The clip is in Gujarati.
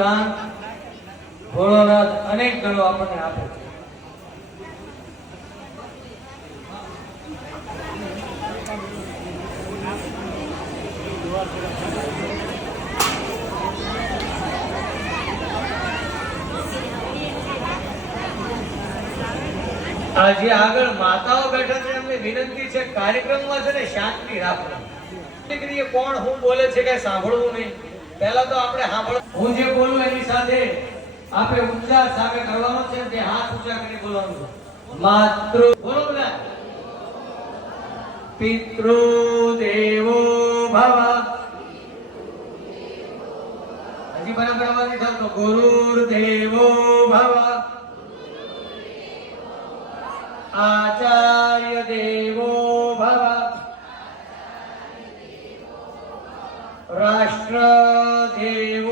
દાન ભોળોનાથ અનેક ગણો આપણને આપે છે. આજે આગળ માતાઓ બેઠા છે, એમને વિનંતી છે, કાર્યક્રમમાં છે ને શાંતિ રાખો. દીકરીએ કોણ, હું બોલે છે કઈ સાંભળવું નહીં? પહેલા તો આપણે હું જે બોલું એની સાથે આપણે ઉચ્ચાર સામે કરવાનો છે તે હાથ ઊંચા કરી બોલવાનું માતૃ બોલો બધા. પિતૃ દેવો ભવ. હજી બરાબર નથી થતો ગુરુર દેવો ભવ. આચાર્ય દેવો राष्ट्र देव